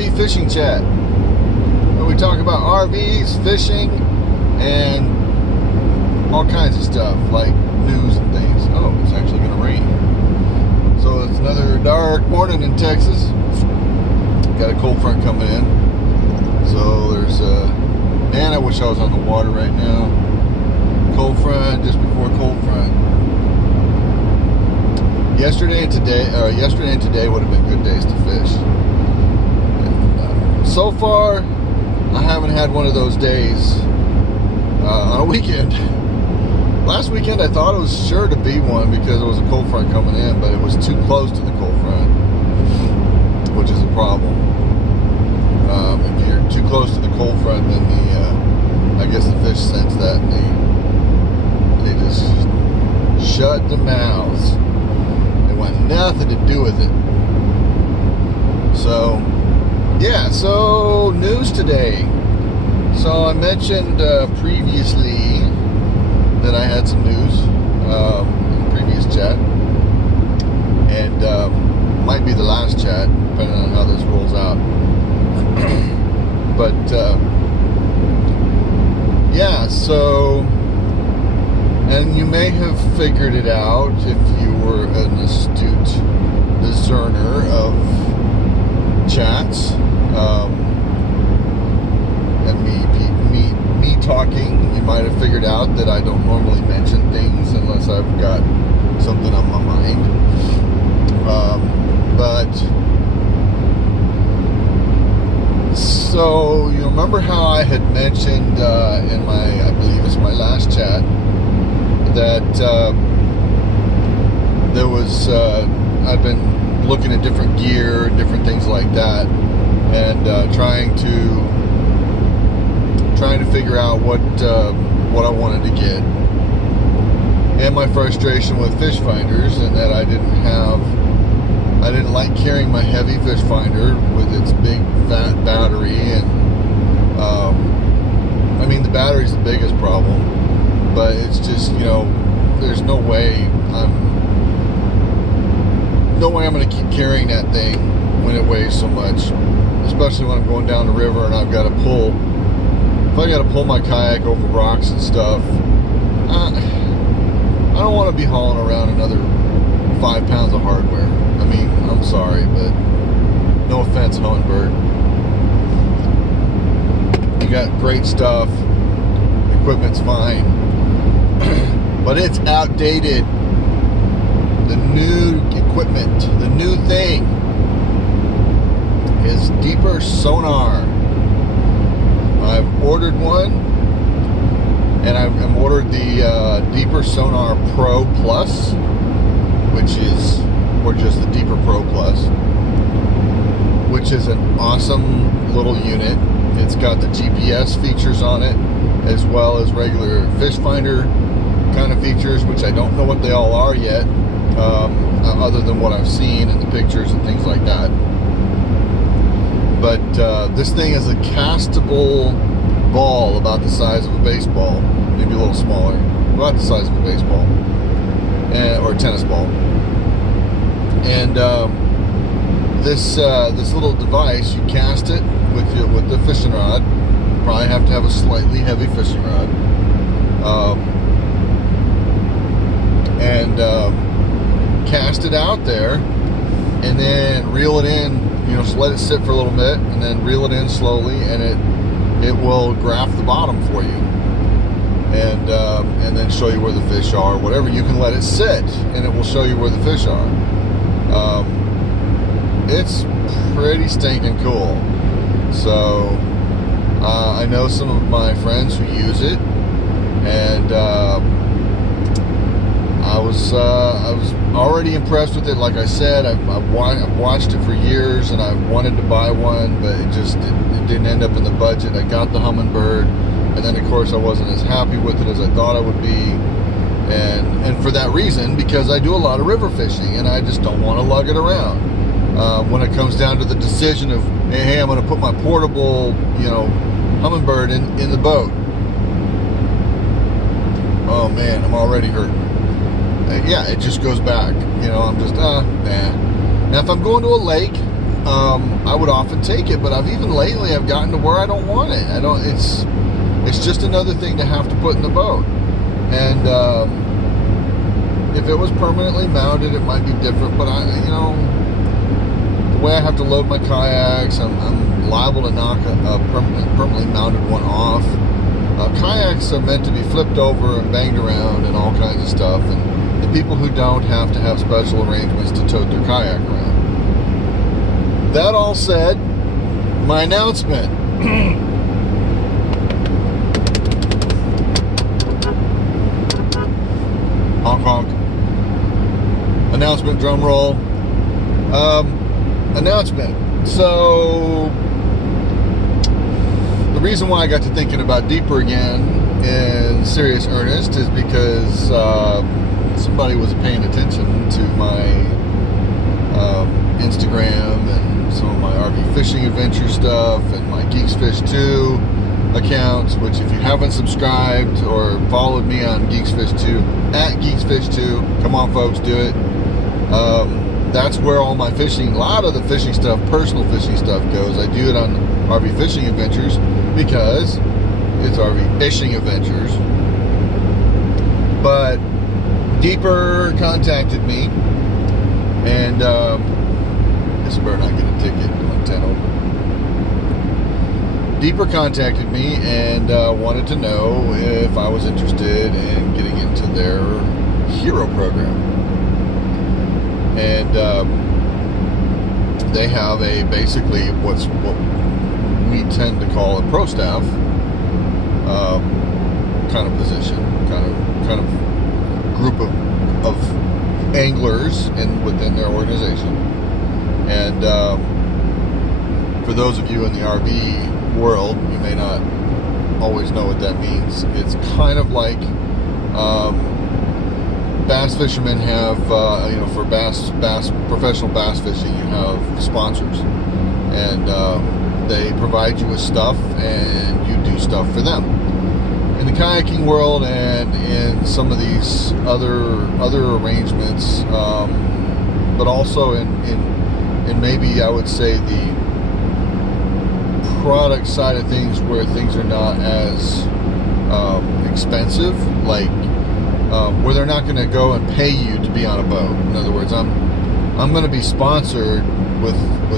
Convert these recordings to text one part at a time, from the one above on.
RV fishing chat, where we talk about RVs, fishing, and all kinds of stuff like news and things. Oh, it's actually going to rain. So it's another dark morning in Texas. Got a cold front coming in. So there's man, I wish I was on the water right now. Cold front, just before cold front. Yesterday and today would have been good days to fish. And, so far, I haven't had one of those days on a weekend. Last weekend, I thought it was sure to be one because there was a cold front coming in, but it was too close to the cold front, which is a problem. If you're too close to the cold front, then I guess the fish sense that and they just shut their mouths. They want nothing to do with it. So, yeah. So news today. So I mentioned previously that I had some news in the previous chat, and might be the last chat, depending on how this rolls out. But yeah, so, and you may have figured it out if you were an astute discerner of chats, and me talking. You might have figured out that I don't normally mention things unless I've got something on my mind. But so you remember how I had mentioned in my, I believe it's my last chat, that there was I've been looking at different gear, different things like that, and trying to figure out what I wanted to get, and my frustration with fish finders, and that I didn't like carrying my heavy fish finder with its big fat battery, and I mean, the battery's the biggest problem, but it's just, there's no way I'm going to keep carrying that thing when it weighs so much, especially when I'm going down the river and I've got to pull. If I got to pull my kayak over rocks and stuff, I don't want to be hauling around another 5 pounds of hardware. I mean, I'm sorry, but no offense, Humminbird. You got great stuff. Equipment's fine. But it's outdated. The new equipment, the new thing is deeper sonar. I've ordered one, and I've ordered the Deeper Sonar Pro Plus, or just the Deeper Pro Plus, which is an awesome little unit. It's got the GPS features on it, as well as regular fish finder kind of features, which I don't know what they all are yet, other than what I've seen in the pictures and things like that. But this thing is a castable ball about the size of a baseball, maybe a little smaller, about the size of a baseball, or a tennis ball. And this little device, you cast it with the fishing rod. Probably have to have a slightly heavy fishing rod, and cast it out there, and then reel it in. Just let it sit for a little bit, and then reel it in slowly, and it will graph the bottom for you, and then show you where the fish are. Whatever, you can let it sit, and it will show you where the fish are. It's pretty stinking cool. So I know some of my friends who use it, and I was already impressed with it. Like I said, I've watched it for years, and I wanted to buy one, but it didn't end up in the budget. I got the Humminbird, and then of course I wasn't as happy with it as I thought I would be, and for that reason, because I do a lot of river fishing, and I just don't want to lug it around. When it comes down to the decision of, hey, I'm going to put my portable, Humminbird in the boat. Oh man, I'm already hurting. Yeah, it just goes back. I'm just, nah. Now, if I'm going to a lake, I would often take it. But I've gotten to where I don't want it. It's just another thing to have to put in the boat. And if it was permanently mounted, it might be different. But the way I have to load my kayaks, I'm liable to knock a permanently mounted one off. Kayaks are meant to be flipped over and banged around and all kinds of stuff. And the people who don't have to have special arrangements to tote their kayak around. That all said, my announcement. Honk honk. Announcement, drum roll. Announcement. So, the reason why I got to thinking about Deeper again in serious earnest is because somebody was paying attention to my Instagram and some of my RV fishing adventure stuff and my Geeks Fish 2 accounts, which if you haven't subscribed or followed me on Geeks Fish 2, at Geeks Fish 2, come on folks, do it. That's where all my fishing, a lot of the fishing stuff, personal fishing stuff goes. I do it on RV Fishing Adventures because it's RV Fishing Adventures. But Deeper contacted me, and this better not get a ticket on 10 over. Deeper contacted me and wanted to know if I was interested in getting into their Hero program. And they have basically what we tend to call a pro staff kind of position, kind of group of anglers within their organization. And for those of you in the RV world, you may not always know what that means. It's kind of like bass fishermen have, for professional bass fishing, you have sponsors, and they provide you with stuff, and you do stuff for them. In the kayaking world, and in some of these other arrangements, but also in maybe I would say the product side of things, where things are not as expensive, like where they're not going to go and pay you to be on a boat. In other words, I'm going to be sponsored with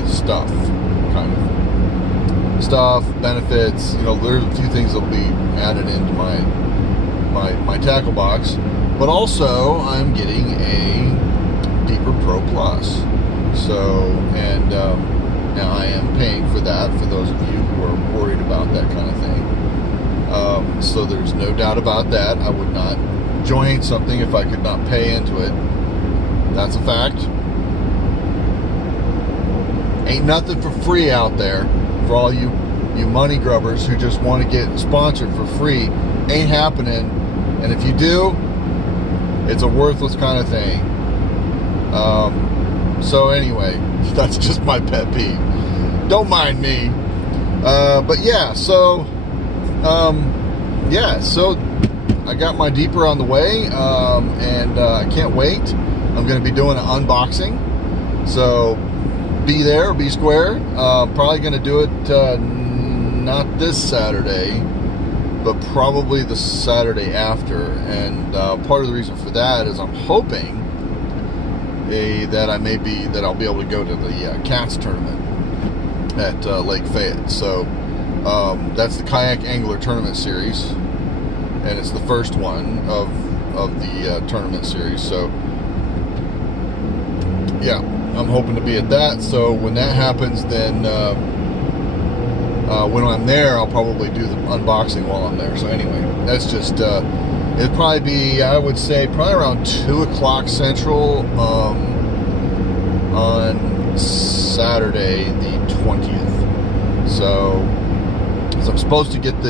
stuff, kind of stuff, benefits. There's a few things that'll be added into my tackle box, but also I'm getting a Deeper Pro Plus. So, and now I am paying for that, for those of you who are worried about that kind of thing. So there's no doubt about that. I would not join something if I could not pay into it. That's a fact. Ain't nothing for free out there. For all you money grubbers who just want to get sponsored for free, ain't happening. And if you do, it's a worthless kind of thing. So anyway, that's just my pet peeve. Don't mind me. But yeah, so I got my Deeper on the way, and I can't wait. I'm going to be doing an unboxing, so be there, be square. Probably going to do it not this Saturday, but probably the Saturday after. And part of the reason for that is I'm hoping that I'll be able to go to the Cats tournament at Lake Fayette. So that's the Kayak Angler Tournament Series, and it's the first one of the tournament series. So yeah, I'm hoping to be at that. So when that happens, then when I'm there, I'll probably do the unboxing while I'm there. So anyway, that's just it'd probably be, I would say, probably around 2 o'clock Central on Saturday the 20th. So I'm supposed to get it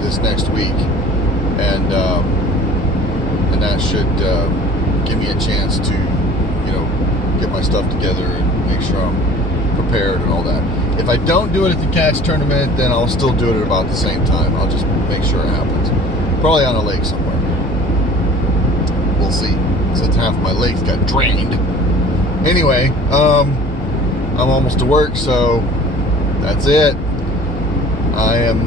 this next week, and that should give me a chance to get my stuff together and make sure I'm prepared and all that. If I don't do it at the Cats tournament, then I'll still do it at about the same time. I'll just make sure it happens. Probably on a lake somewhere. We'll see, since half of my lakes got drained. Anyway, I'm almost to work, so that's it. I am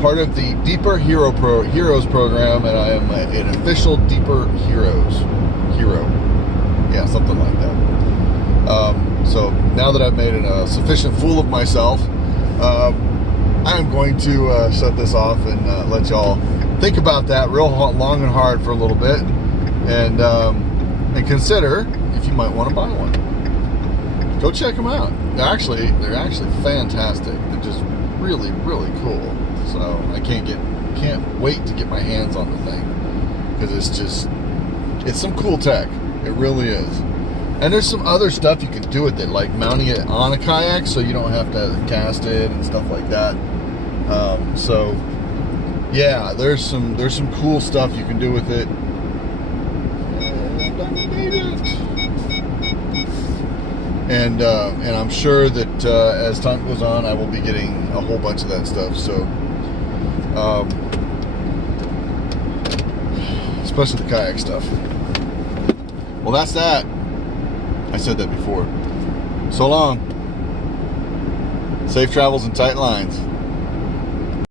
part of the Deeper Heroes program, and I am an official Deeper hero. Yeah, something like that. So now that I've made a sufficient fool of myself, I am going to shut this off and let y'all think about that real long and hard for a little bit, and consider if you might want to buy one. Go check them out. They're actually fantastic. They're just really, really cool. So I can't wait to get my hands on the thing, because it's some cool tech. It really is. And there's some other stuff you can do with it, like mounting it on a kayak so you don't have to cast it and stuff like that. So yeah, there's some cool stuff you can do with it. And I made it. And I'm sure that as time goes on, I will be getting a whole bunch of that stuff. So, especially the kayak stuff. Well, that's that. I said that before. So long. Safe travels and tight lines.